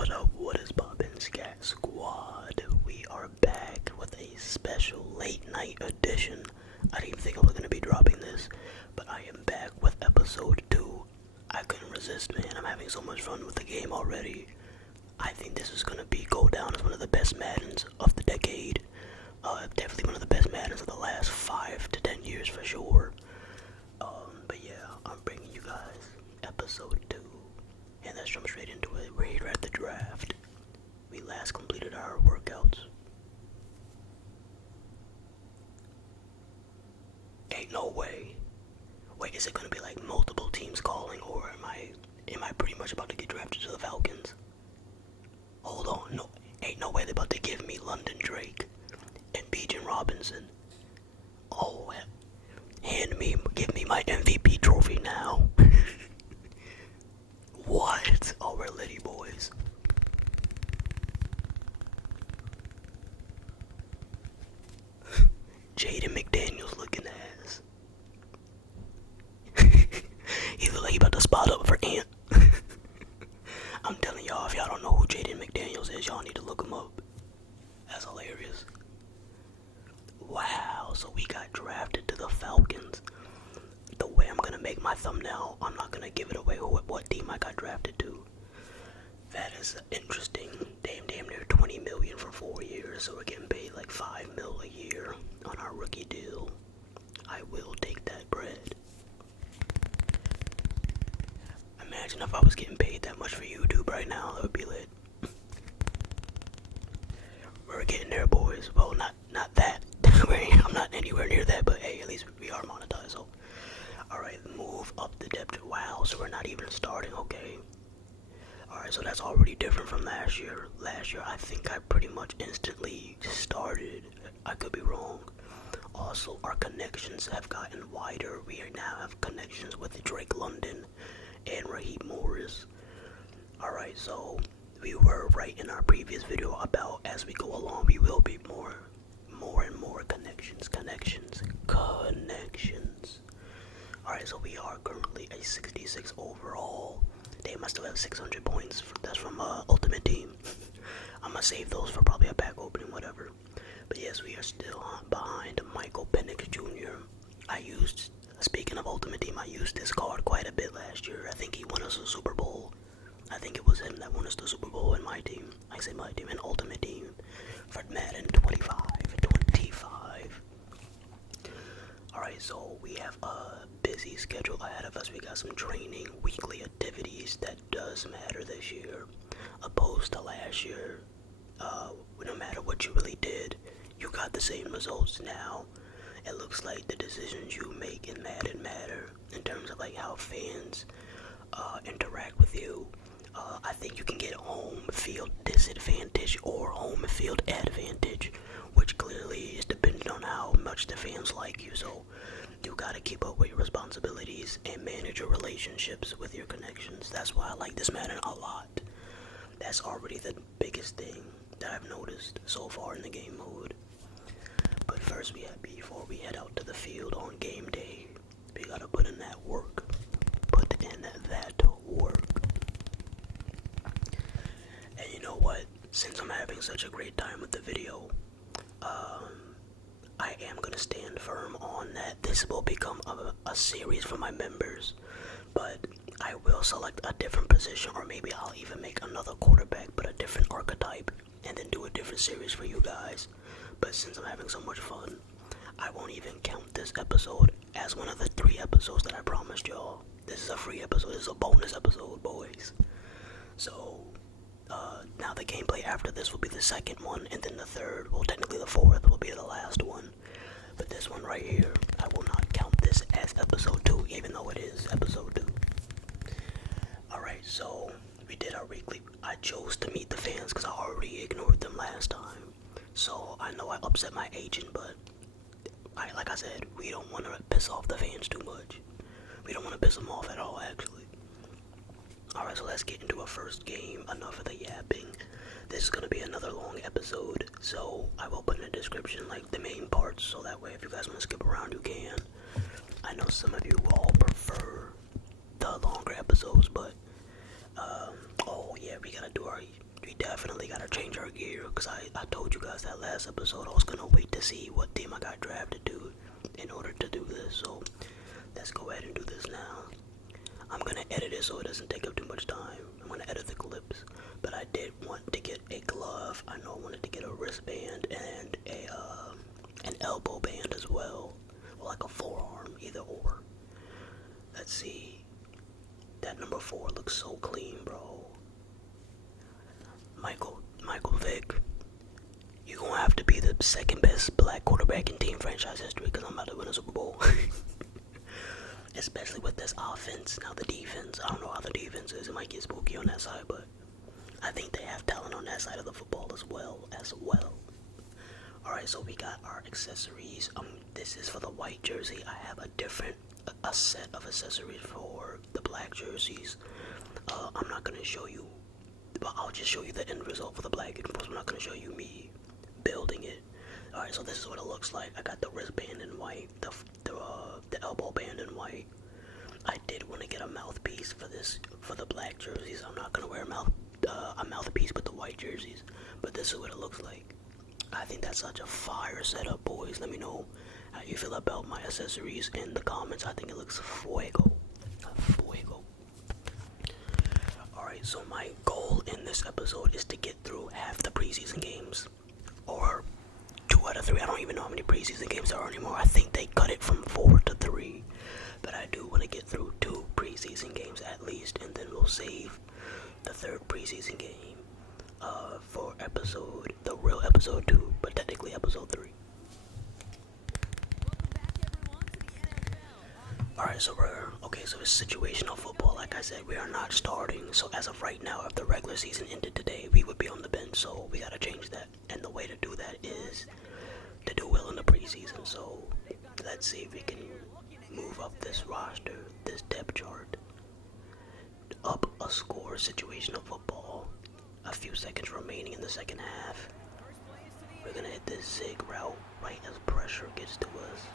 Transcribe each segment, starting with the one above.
What up? What is poppin', Scat Squad? We are back with a special late night edition. I didn't even think I was going to be dropping this, but I am back with episode 2. I couldn't resist, man. I'm having so much fun with the game already. I think this is going to go down as one of the best Maddens of the decade. Definitely one of the best Maddens of the last 5 to 10 years for sure. But yeah, I'm bringing you guys episode 2. And let's jump straight into it. We're here at the draft. We last completed our workouts. Ain't no way. Wait, is it gonna be like multiple teams calling, or am I pretty much about to get drafted to the Falcons? Hold on, no, ain't no way they're about to give me London Drake and Bijan Robinson. Oh, give me my MVP trophy now. What? Oh, we're litty boys. Jaden McDaniels looking ass. He look like he about to spot up for Ant. I'm telling y'all, if y'all don't know who Jaden McDaniels is, y'all need to look him up. That's hilarious. Wow, so we got drafted to the Falcons. The way I'm gonna make my thumbnail, I'm not gonna give it away what team I got drafted to. That is interesting. Damn near 20 million for 4 years, so we're getting paid like 5 mil a year on our rookie deal. I will take that bread. Imagine if I was getting paid that much for YouTube right now, that would be lit. We're getting there, boys. Well, not that. I'm not anywhere near that, but hey, at least we are monetized, so. Alright, move up the depth. Wow, so we're not even starting, okay. Alright, so that's already different from last year. Last year, I think I pretty much instantly started. I could be wrong. Also, our connections have gotten wider. We now have connections with Drake London and Raheem Morris. Alright, so we were right in our previous video about as we go along, we will be more and more connections. Alright, so we are currently a 66 overall. Damn, I still have 600 points. That's from Ultimate Team. I'm gonna save those for probably a pack opening, whatever. But yes, we are still behind Michael Penix Jr. Speaking of Ultimate Team, I used this card quite a bit last year. I think he won us a Super Bowl. I think it was him that won us the Super Bowl in my team. I say my team, an Ultimate Team for Madden 25. Alright, so we have a busy schedule ahead of us. We got some training, weekly activities that does matter this year, opposed to last year. No matter what you really did, you got the same results now. It looks like the decisions you make in Madden matter in terms of like how fans interact with you. I think you can get home field disadvantage or home field advantage, which clearly is dependent on how much the fans like you. So you gotta keep up with your responsibilities and manage your relationships with your connections. That's why I like this Madden a lot. That's already the biggest thing that I've noticed so far in the game mode. But first, before we head out to the field on game day, we gotta put in that work. And you know what? Since I'm having such a great time with the video, I am gonna stand firm on that. This will become a series for my members, but I will select a different position, or maybe I'll even make another quarterback, but a different archetype, and then do a different series for you guys. But since I'm having so much fun, I won't even count this episode as one of the 3 episodes that I promised y'all. This is a free episode. This is a bonus episode, boys. So, now the gameplay after this will be the second one, and then the third, well, technically the 4th will be the last one. But this one right here, I will not count this as episode 2, even though it is episode 2. Alright, so we did our weekly. I chose to meet the fans because I already ignored them last time. So I know I upset my agent, but like I said, we don't want to piss off the fans too much. We don't want to piss them off at all, actually. Alright, so let's get into our first game. Enough of the yapping. This is going to be another long episode, so I will put in the description like the main parts, so that way if you guys want to skip around, you can. I know some of you all prefer the longer episodes, but oh yeah, we gotta do our definitely gotta change our gear, because I told you guys that last episode I was gonna wait to see what team I got drafted to in order to do this. So let's go ahead and do this now. I'm gonna edit it so it doesn't take up too much time. I'm gonna edit the clips, but I did want to get a glove. I know I wanted to get a wristband and an elbow band as well, or like a forearm, either or. Let's see. That number 4 looks so clean, bro. Michael Vick, you're gonna have to be the second best black quarterback in team franchise history, because I'm about to win a Super Bowl. Especially with this offense. Now the defense, I don't know how the defense is. It might get spooky on that side, but I think they have talent on that side of the football as well. Alright, so we got our accessories. This is for the white jersey. I have a set of accessories for the black jerseys. I'm not gonna show you, but I'll just show you the end result for the black uniforms. I'm not gonna show you me building it. Alright, so this is what it looks like. I got the wristband in white, the elbow band in white. I did want to get a mouthpiece for the black jerseys. I'm not gonna wear a mouthpiece with the white jerseys, but this is what it looks like. I think that's such a fire setup, boys. Let me know how you feel about my accessories in the comments. I think it looks fuego. Alright, so my goal in this episode is to get through half the preseason games, or 2 out of 3. I don't even know how many preseason games there are anymore. I think they cut it from 4 to 3, but I do want to get through 2 preseason games at least, and then we'll save the 3rd preseason game for the real episode 2, but technically episode 3. Alright, so it's situational football. Like I said, we are not starting. So as of right now, if the regular season ended today, we would be on the bench. So we gotta change that. And the way to do that is to do well in the preseason. So let's see if we can move up this roster, this depth chart, up a score. Situational football. A few seconds remaining in the second half. We're gonna hit this zig route right as pressure gets to us.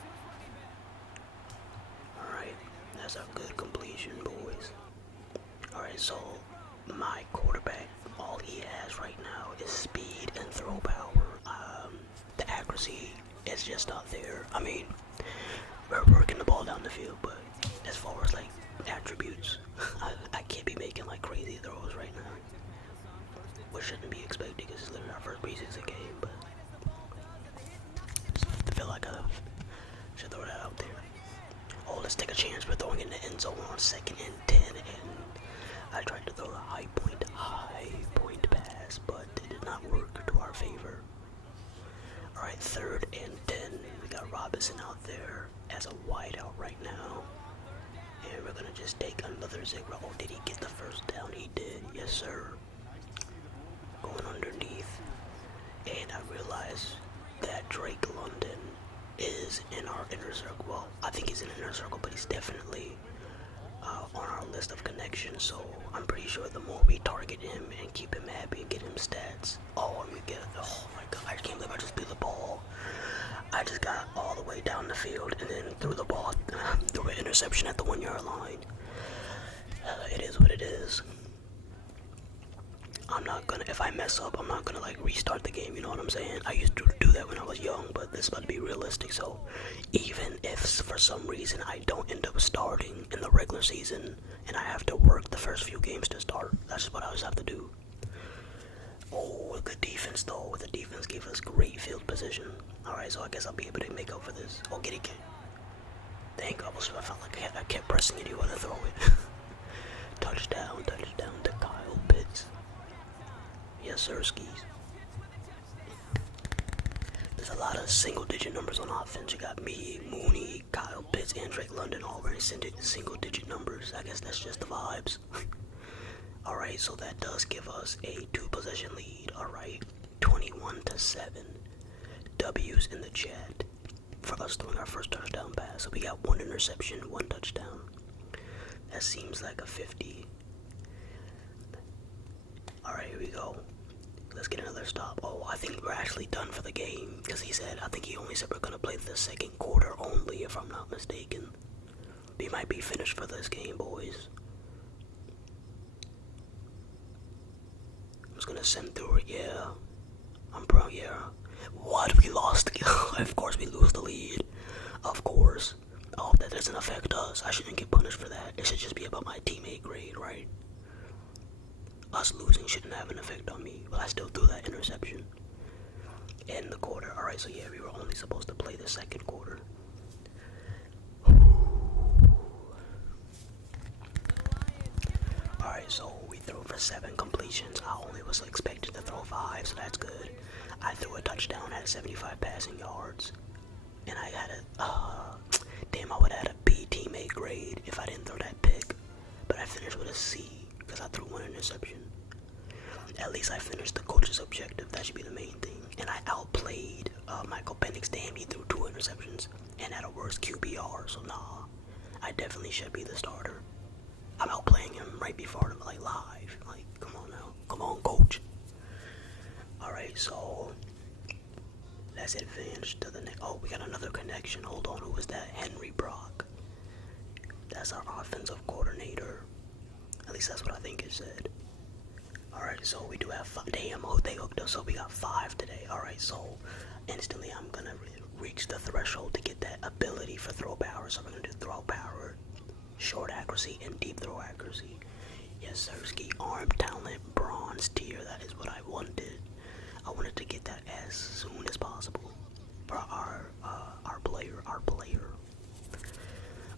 Alright, that's a good completion, boys. Alright, so my quarterback, all he has right now is speed and throw power. The accuracy is just not there. I mean, we're working the ball down the field, but as far as like attributes, I can't be making like crazy throws right now. Which shouldn't be expected because it's literally our first preseason game, but I feel like I should throw that out there. Oh, let's take a chance. We're throwing in the end zone on 2nd and 10, and I tried to throw a high point pass, but it did not work to our favor. Alright, 3rd and 10. We got Robinson out there as a wideout right now. And we're gonna just take another zig route. Oh, did he get the first down? He did, yes sir. Going underneath. And I realized that Drake London is in our inner circle. Well, I think he's in the inner circle, but he's definitely on our list of connections. So I'm pretty sure the more we target him and keep him happy and get him stats. Oh my god, I can't believe I just threw the ball. I just got all the way down the field and then threw the ball through an interception at the 1-yard line. It is what it is. If I mess up, I'm not gonna like restart the game, you know what I'm saying? I used to do that when I was young, but this is about to be realistic. So even if for some reason I don't end up starting in the regular season and I have to work the first few games to start, that's just what I just have to do. Oh, good defense though. The defense gave us great field position. Alright, so I guess I'll be able to make up for this. Oh, get it. Thank God, I felt like I kept pressing it. You want to throw it. touchdown to Kyle Pitts. Yes, sir, skis. There's a lot of single-digit numbers on offense. You got me, Mooney, Kyle Pitts, and Drake London all wearing single-digit numbers. I guess that's just the vibes. Alright, so that does give us a 2-possession lead. Alright, 21-7. W's in the chat for us throwing our first touchdown pass. So we got 1 interception, 1 touchdown. That seems like a 50. Alright, here we go. Let's get another stop. Oh, I think we're actually done for the game. Because I think he only said we're going to play the 2nd quarter only, if I'm not mistaken. We might be finished for this game, boys. I'm just was gonna send through it, yeah. I'm pro, yeah. What? We lost? Of course we lose the lead. Of course. Oh, that doesn't affect us. I shouldn't get punished for that. It should just be about my teammate grade, right? Us losing shouldn't have an effect on me, but I still threw that interception. In the quarter. Alright, so yeah, we were only supposed to play the second quarter. Alright, so we threw for 7 completions. I only was expected to throw 5, so that's good. I threw a touchdown at 75 passing yards. And I had damn, I would have had a B teammate grade if I didn't throw that pick. But I finished with a C, because I threw 1 interception. At least I finished the coach's objective, that should be the main thing. And I outplayed Michael Penix. Damn, he threw 2 interceptions and had a worse QBR, so nah. I definitely should be the starter. I'm outplaying him right before him, like live. Like, come on now. Come on, coach. Alright, so let's advance to the next. Oh, we got another connection. Hold on, who was that? Henry Brock. That's our offensive coordinator. At least that's what I think it said. Alright, so we do have 5. Damn, they hooked us, so we got 5 today. Alright, so instantly I'm gonna reach the threshold to get that ability for throw power. So we're gonna do throw power, short accuracy, and deep throw accuracy. Yes, sir, ski arm talent, bronze tier. That is what I wanted. I wanted to get that as soon as possible for our player.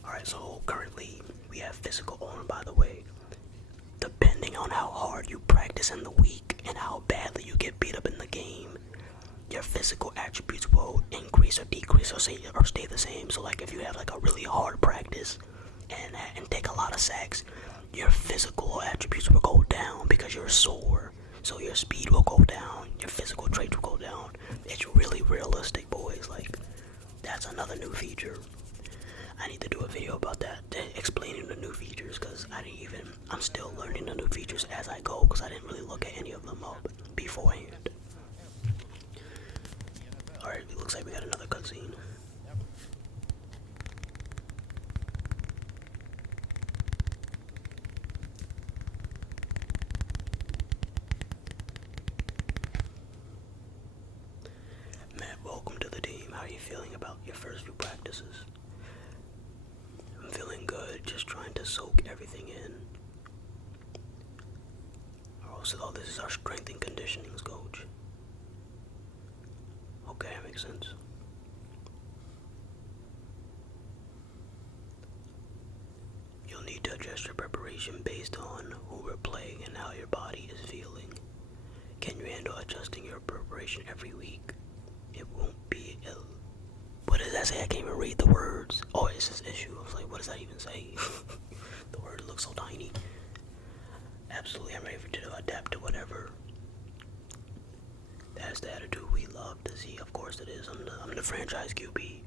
Alright, so currently we have physical arm, by the way. Depending on how hard you practice in the week and how badly you get beat up in the game, your physical attributes will increase or decrease or stay the same. So like if you have like a really hard practice and take a lot of sacks, your physical attributes will go down because you're sore. So your speed will go down, your physical traits will go down. It's really realistic, boys. Like, that's another new feature. I need to do a video about that, explaining the new features, because I'm still learning the new features as I go, because I didn't really look at any of them up beforehand. Alright, it looks like we got another cutscene. Matt, welcome to the team. How are you feeling about your first few practices? I'm feeling good, just trying to soak everything in. Oh, this is our strength and conditioning coach. Okay, that makes sense. You'll need to adjust your preparation based on who we're playing and how your body is feeling. Can you handle adjusting your preparation every week? It won't be ill. What does that say? I can't even read the words. Oh, it's this issue. I was like, what does that even say? The word looks so tiny. Absolutely, I'm ready to adapt to whatever. That's the attitude we love to see. Of course it is. I'm the franchise QB.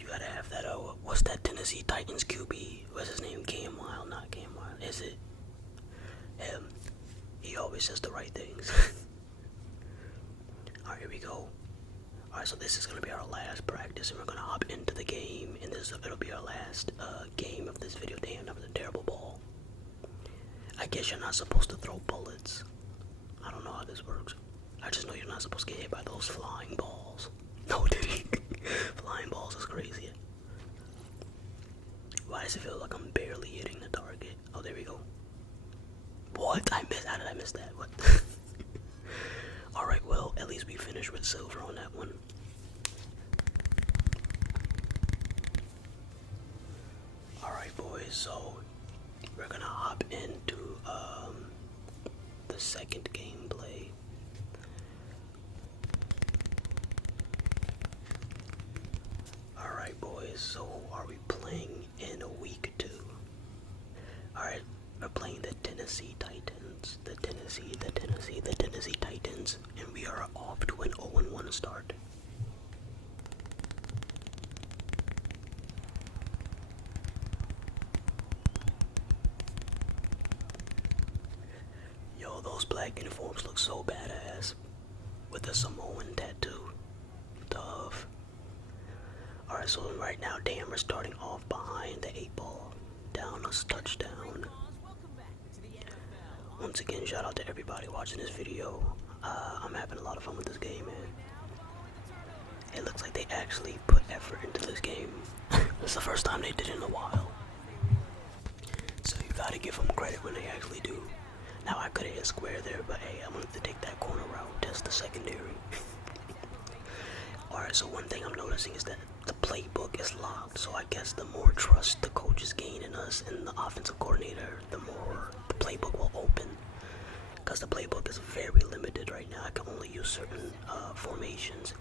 You gotta have that. What's that Tennessee Titans QB? What's his name? Cam Weil, not Cam Weil. Is it him? He always says the right things. Alright, here we go. Alright, so this is gonna be our last practice, and we're gonna hop into the game, and it'll be our last game of this video. Damn, that was a terrible ball. I guess you're not supposed to throw bullets. I don't know how this works. I just know you're not supposed to get hit by those flying balls. No, did he? Flying balls is crazy. Why does it feel like I'm barely hitting the target? Oh, there we go. What? How did I miss that? What? Alright, well, at least we finished with silver on that one. Alright, boys, so we're gonna hop into the second gameplay. Alright, boys, so who are we playing in week 2? Alright, we're playing the Tennessee Titans. The Tennessee Titans. And we are off to an 0-1 start. Yo, those black uniforms look so badass. With the Samoan tattoo. Tough. Alright, so right now, damn, we're starting off behind the 8 ball. Down a touchdown. Once again, shout out to everybody watching this video. I'm having a lot of fun with this game, man. It looks like they actually put effort into this game. It's the first time they did it in a while. So you gotta give them credit when they actually do. Now I could've hit square there, but hey, I wanted to take that corner route, test the secondary. Alright, so one thing I'm noticing is that the playbook is locked, so I guess the more trust the coaches gain in us and the offensive coordinator, the more the playbook will open. Because the playbook is very limited right now. I can only use certain formations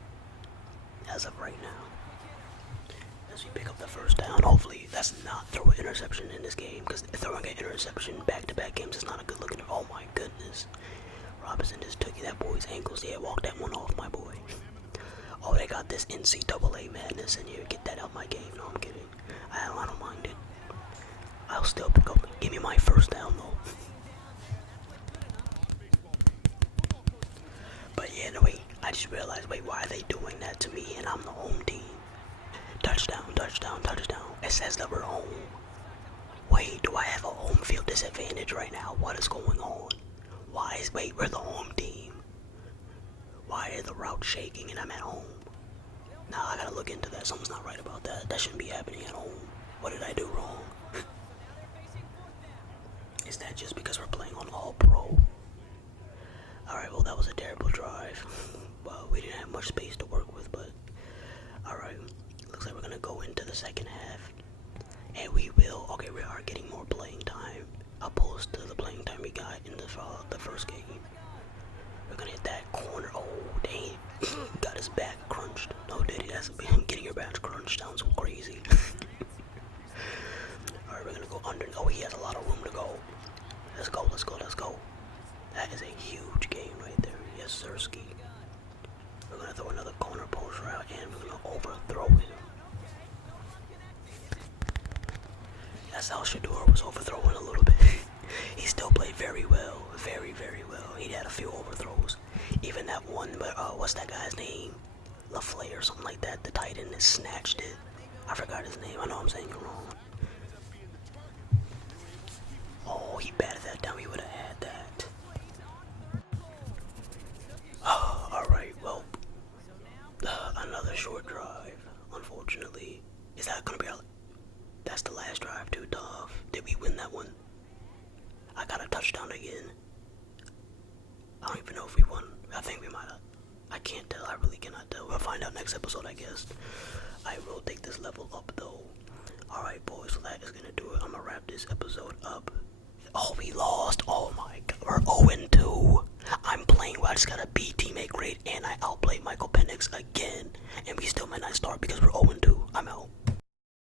as of right now. As we pick up the first down, hopefully that's not throw an interception in this game, because throwing an interception back-to-back games is not a good looking. Oh my goodness. Robinson just took that boy's ankles. Yeah, walk that one off, my boy. Oh, they got this NCAA madness in here. Get that out my game. No, I'm kidding. I don't mind it. I'll still pick up. Give me my first down, though. But yeah, no, wait. I just realized, wait, why are they doing that to me and I'm the home team? Touchdown, touchdown, touchdown. It says that we're home. Wait, do I have a home field disadvantage right now? What is going on? Wait, we're the home team. Why are the routes shaking and I'm at home? Nah, I gotta look into that. Something's not right about that. That shouldn't be happening at home. What did I do wrong? Is that just because we're playing on All Pro? Alright, well, that was a terrible drive. Well, we didn't have much space to work with, but alright. Looks like we're gonna go into the second half. And we are getting more playing time opposed to the playing time we got in the first game. We're gonna hit that corner. Oh, dang. Got his back crunched. No, did he? That's getting your back crunched sounds crazy. Alright, we're gonna go under. Oh, he has a lot of room to go. Let's go, let's go, let's go. That is a huge game right there. Yes, sirski. We're gonna throw another corner post route and we're gonna overthrow him. That's how Shador was overthrowing a little bit. He still played very well. Very, very well. He had a few overthrows. Even that one, but what's that guy's name? LaFleur or something like that. The tight end that snatched it. I forgot his name. I know I'm saying it wrong. Oh, he batted that down. He would have had that. Oh, alright, well. Another short drive, unfortunately. Is that gonna be our... That's the last drive, too tough. Did we win that one? I got a touchdown again. I don't even know if we won. I think we might have. I can't tell. I really cannot tell. We'll find out next episode, I guess. I will take this level up, though. Alright, boys. So that is going to do it. I'm going to wrap this episode up. Oh, we lost. Oh, my God. We're 0-2. I'm playing well. I just got a B teammate grade, and I outplayed my